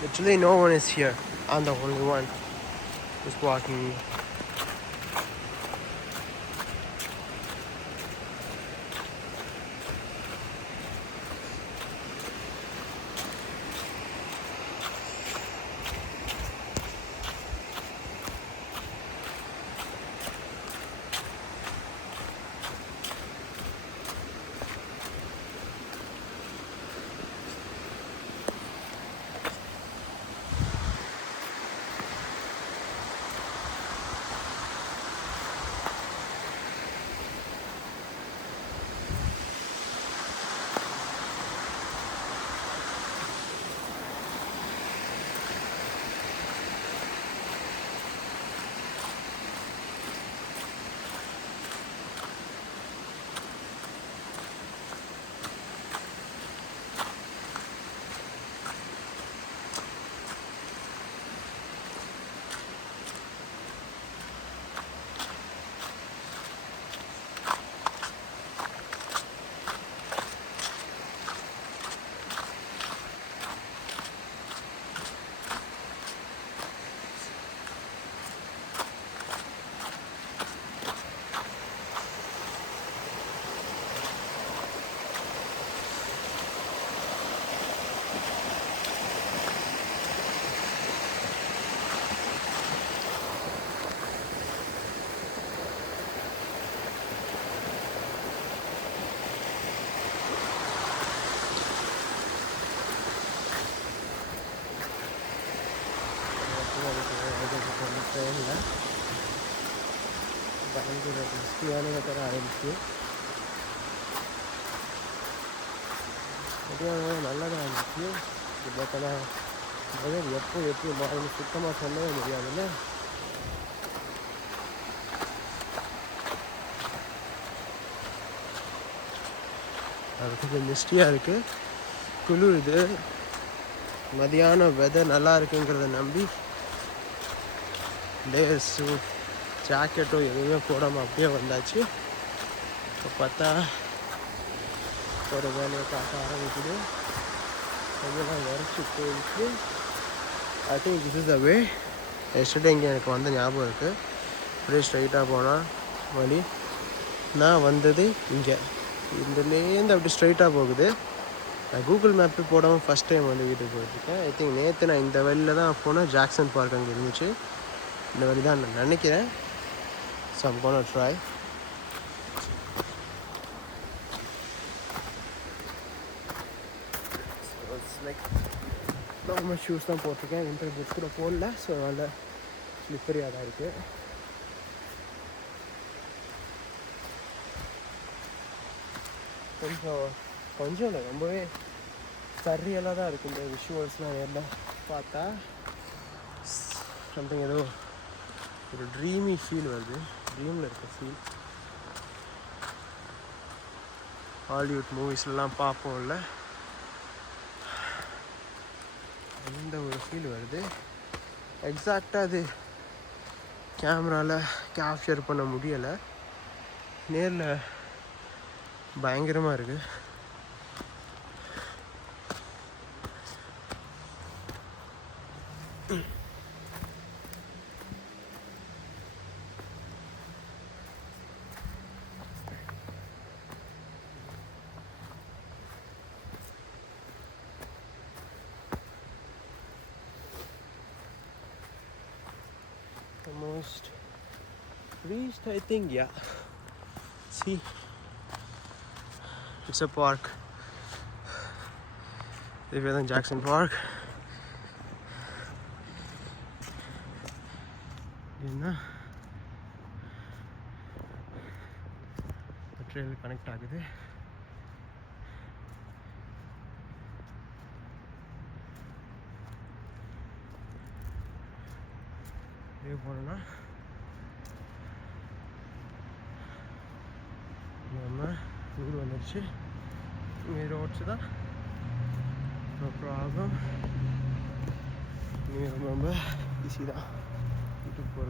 Literally no one is here. I'm the only one who's walking. பயங்கர ரிஸ்கியான தர ஆரம்பிச்சு நல்லதாக இருந்துச்சு. பட் ஆனால் வெதர் எப்போ எப்படி மாறும் சுத்தமாக சொல்லவே முடியாதுல்ல. அது கொஞ்சம் மிஸ்டியாக இருக்குது, குளிருது. மதியானம் வெதர் நல்லா இருக்குங்கிறத நம்பி லேயர்ஸு ஜாக்கெட்டோ எதுவுமே போடாமல் அப்படியே வந்தாச்சு. இப்போ பார்த்தா ஒரு வேலையை பார்க்க ஆரம்பிக்குது. கொஞ்சம் வரைச்சி போயிடுச்சு. I think this is the வே. எஸ்டர்டே இங்கே எனக்கு வந்த ஞாபகம் இருக்குது. அப்படியே ஸ்ட்ரைட்டாக போனால் வழி. நான் வந்தது இங்கே இந்தலேருந்து அப்படி ஸ்ட்ரைட்டாக போகுது. நான் கூகுள் மேப்பு போடாமல் ஃபஸ்ட் டைம் வந்து வீட்டுக்கு போயிட்டுருக்கேன். ஐ திங்க் நேற்று நான் இந்த வழியில் தான் போனேன். ஜாக்சன் பார்க் அங்கே இருந்துச்சு. இந்த வழி தான் நான் நினைக்கிறேன். So I'm gonna try. Like normal shoes தான் போட்டிருக்கேன். வின்டர் பூட்ஸ் கூட போடல. ஸோ நல்ல ஸ்லிப்பரியாக தான் இருக்குது. கொஞ்சம் இல்லை, ரொம்பவே சரியலாக தான் இருக்குது. இந்த விஷுவல்ஸ்லாம் நேரில் பார்த்தா சம்திங் ஏதோ ஒரு ட்ரீமி ஃபீல் வருது. ட்ரீமில் இருக்க ஃபீல். ஹாலிவுட் மூவிஸ்லாம் பார்ப்போம்ல, அந்த ஒரு ஃபீல் வருது. எக்ஸாக்டாக அது கேமராவில் கேப்சர் பண்ண முடியலை. நேரில் பயங்கரமாக இருக்குது. Almost reached, I think. Yeah, see, it's a park. This is Jackson Park. என்ன ட்ரெயில் கனெக்ட் ஆகுது. அப்படியே போனோம்னா நம்ம ஊர் வந்துடுச்சு. இங்கே ரோட்ஸு தான், நோ ப்ராப்ளம். நீங்கள் ரொம்ப ஈஸி தான் வீட்டுக்கு போகிறது.